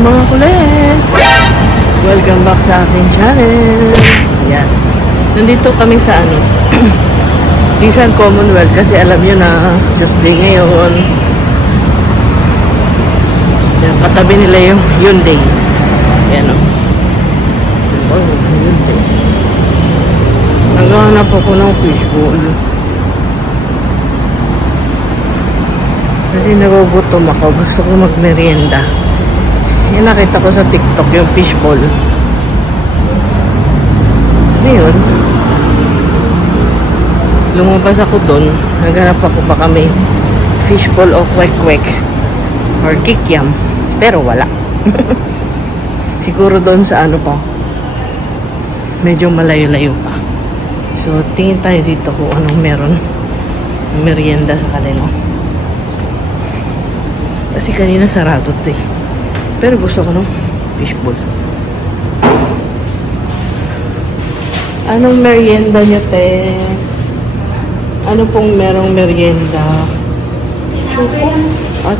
mga kulets! Welcome back sa aking channel. Ayan. Nandito kami sa Lisan Commonwealth kasi alam nyo na just day ngayon. Ayan, katabi nila yung Hyundai. Ayan o. Oh, Hyundai. Naghahanap ako ng fishbowl. Kasi nagugutom ako. Gusto ko magmerienda. Yan nakita ko sa TikTok yung fishbowl. Ano yun? Lumabas ako dun. Naghanap ako baka may fishbowl o kwek-kwek or kikiam. Pero wala. Siguro doon sa ano pa. Medyo malayo-layo pa. So, tingin tayo dito kung anong meron. Merienda sa kanila. Kasi kanina sarado ito eh. Pero gusto ko ng fishbowl. Anong merienda nyo, te? Ano pong merong merienda? Choco?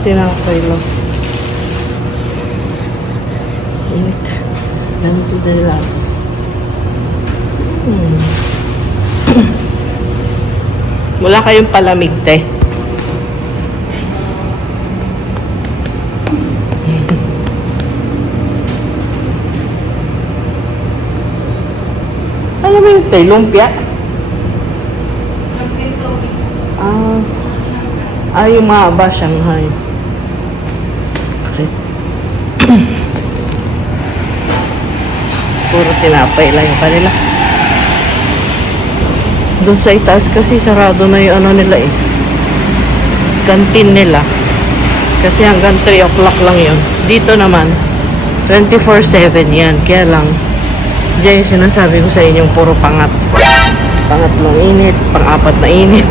Tinapay lang. Init. Ganito na lang. Wala kayong palamig, te. Alam mo yung tayo, lumpia? Yung mahaba, Shanghai. Okay. Puro tinapay lang yung kanila. Doon sa itaas kasi sarado na yung ano nila eh. Kantin nila. Kasi hanggang 3 o'clock lang yun. Dito naman, 24/7 yan. Kaya lang, diyan yung sinasabi ko sa inyong puro pangat. Pangatlong init, pang-apat na init.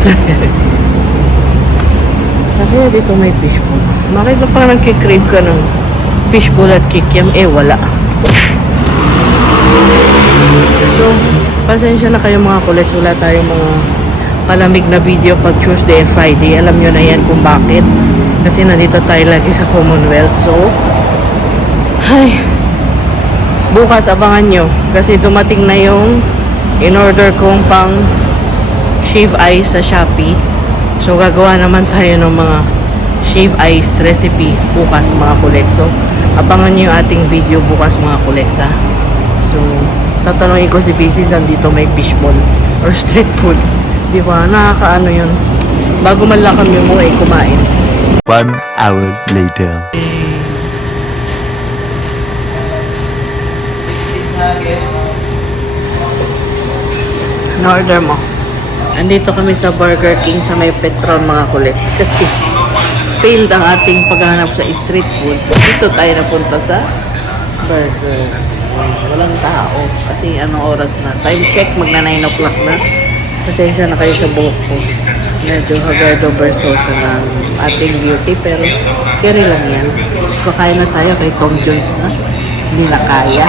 Sabi dito may fishbowl. Bakit ba parang nagkikrave ka ng fishbowl at kikiam? Wala. So, pasensya na kayo mga kules. Wala tayong mga palamig na video pag Tuesday and Friday. Alam nyo na yan kung bakit. Kasi nandito tayo lagi sa Commonwealth. So, bukas abangan nyo. Kasi dumating na yung in-order kong pang shave ice sa Shopee. So, gagawa naman tayo ng mga shave ice recipe bukas mga kulets. So, abangan nyo yung ating video bukas mga kulets ha. So, tatanungin ko si Pieces dito may fishbowl or street food. Di ba? Nakakaano yun. Bago malakam yung mga kumain. 1 hour later. Na-order mo. Andito kami sa Burger King sa may Petron mga kulets. Kasi failed ang ating paghahanap sa street food. Dito tayo napunta sa burger. Walang tao. Kasi anong oras na? Time check, magna 9 o'clock na. Pasensya na kayo sa buhok ko. Medyo hagardo versosa ng ating beauty. Pero carry lang yan. Kakain na tayo kay Tom Jones na. Hindi na kaya.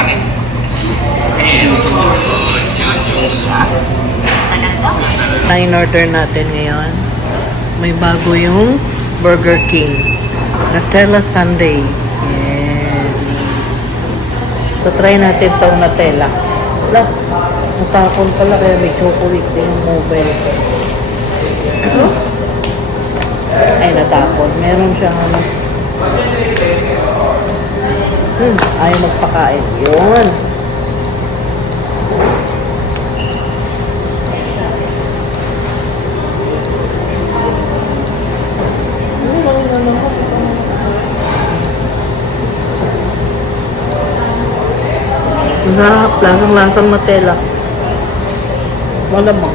In-order natin ngayon. May bago yung Burger King. Nutella Sundae. Yes. So, try natin itong Nutella. Wala. Natapon pala kaya may chocolate din yung mobile ko. Ay, natapon. Meron siyang ayaw magpakain. Yun. Masarap, lasang-lasang Nutella. Malamang.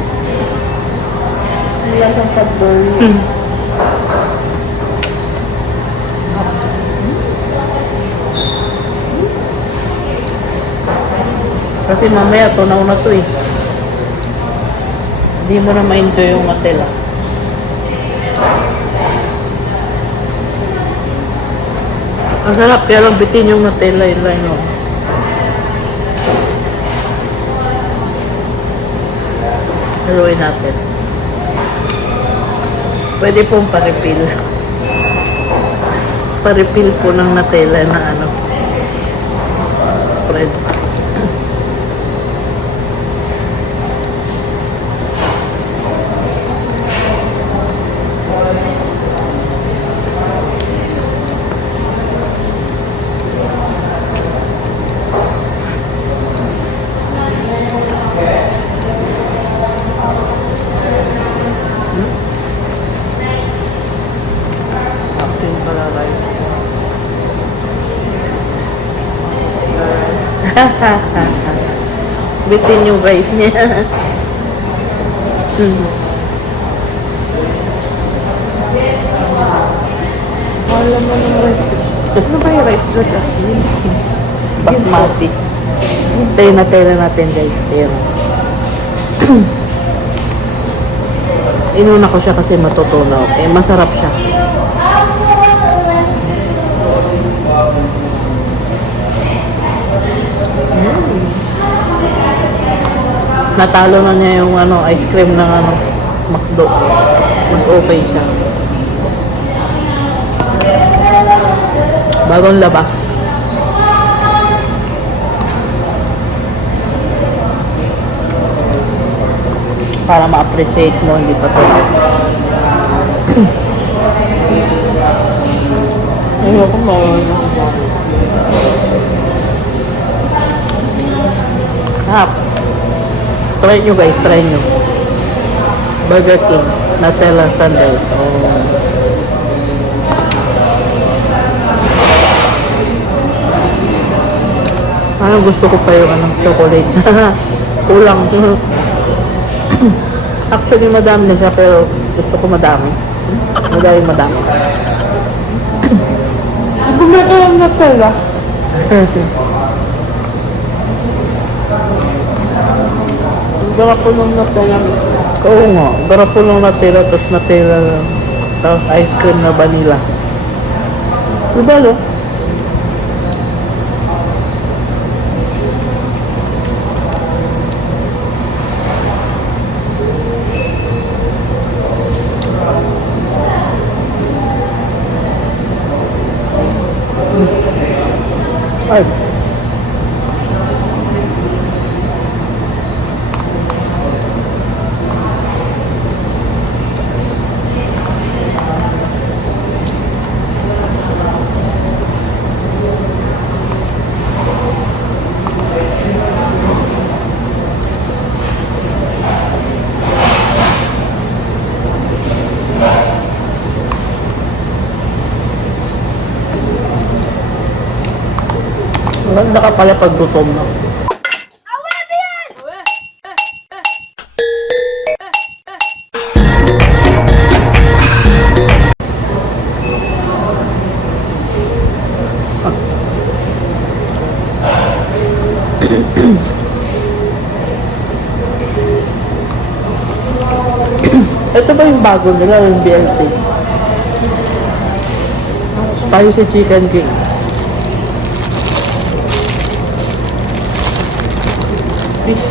Lasang Cadbury. Kasi mamaya, tunaw na to eh. Hindi mo na ma-enjoy yung Nutella. Ang sarap, kaya lang bitin yung Nutella yun lang yun. Haluin natin. Pwede pong pa-refill. Pa-refill po ng Nutella na ano. spread. Acting pala rice. Bitin yung rice niya. Wala mo ng rice. Ano ba yung rice dyan, Jasmine? Basmati. Tayo na natin guys. Ayan. Inuna ko siya kasi matutunaw. Eh, masarap siya. Natalo na niya yung ice cream ng McDo. Mas okay siya. Bagong labas. Para ma-appreciate mo, hindi pa ito. Ayoko mawala. Try nyo guys, try nyo. Burger King, Nutella Sundae. Oh. Gusto ko pa yung chocolate. Kulang. Actually, madami na siya, pero gusto ko madami. Madami. Bumili ka ng Nutella. Garap po ng Nutella. Oo nga, garap po ng Nutella, tapos Nutella, tapos ice cream na vanilla. Diba, no? Ay. Maganda ka pala pag gutom na. Ito ba yung bago nila, yung BLT? Spicy Chicken King. Fish.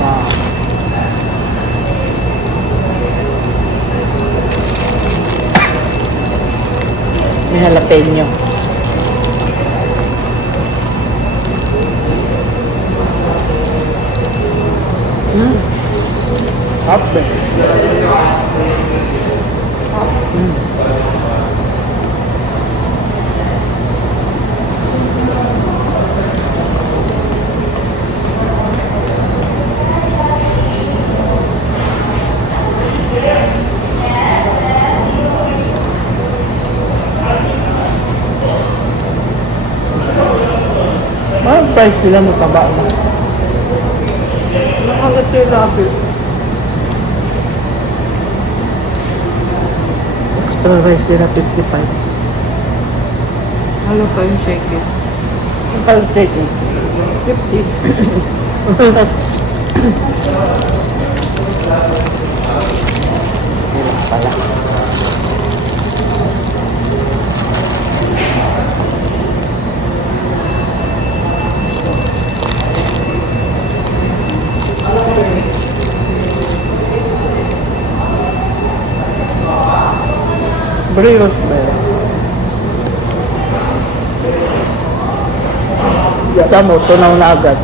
Wow. May jalapeno. Hot. Ang price nila mataba na. Nakagat yung rabbit. Extra rice nila 55. Ano pa yung shakies? Ang kaltek eh. 50. Ilang pala. Brioche ba yun? Yata mo, tunaw na agad.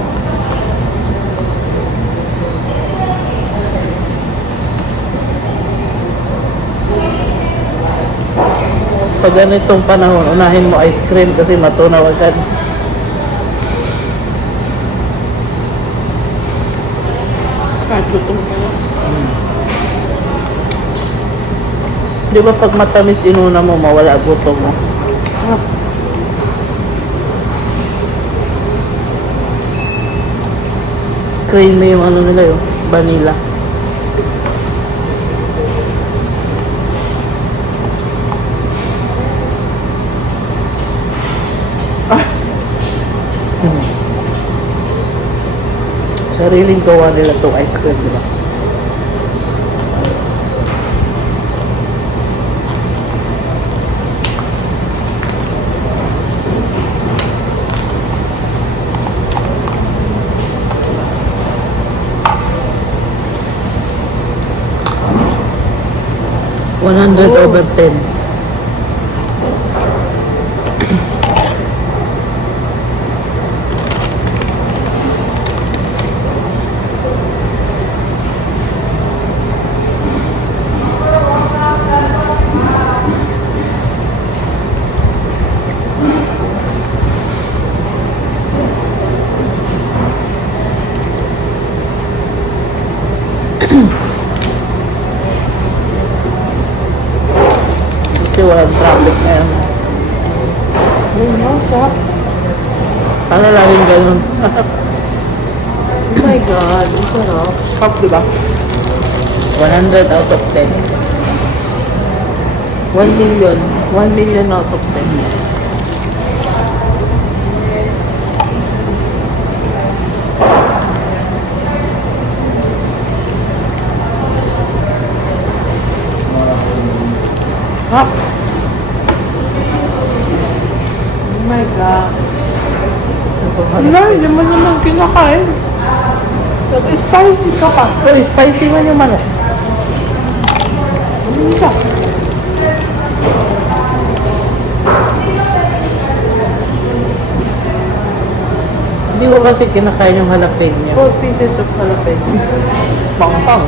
Pag ganitong panahon, unahin mo ice cream kasi matunaw agad. Kahit gutom ka na. Di ba pag matamis inuna mo, mawala gutom mo? Ah, Creamy yung ano nila yun, vanilla. Sariling gawa nila itong ice cream, di ba? Oh. 100/10. Kasi walang traffic ngayon. Ayun na, sarap. Para laging ganun. Oh my God, ang sarap. Sarap, di ba? 100/10. 1 million. 1 million out of 10. Sarap. Oh my God. Wala, hindi mo naman kinakain. Spicy ka pa. So, spicy man yung manok. Hindi ka. Hindi ko kasi kinakain yung jalapeno. 4 pieces of jalapeno. Pang-pang.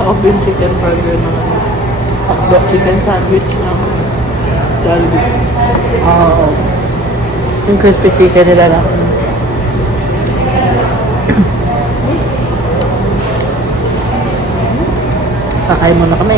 Ako yung chicken burger na ano. Hotdog chicken sandwich na Jollibee. Oo. Yung crispy chicken nila na. Kakain muna kami.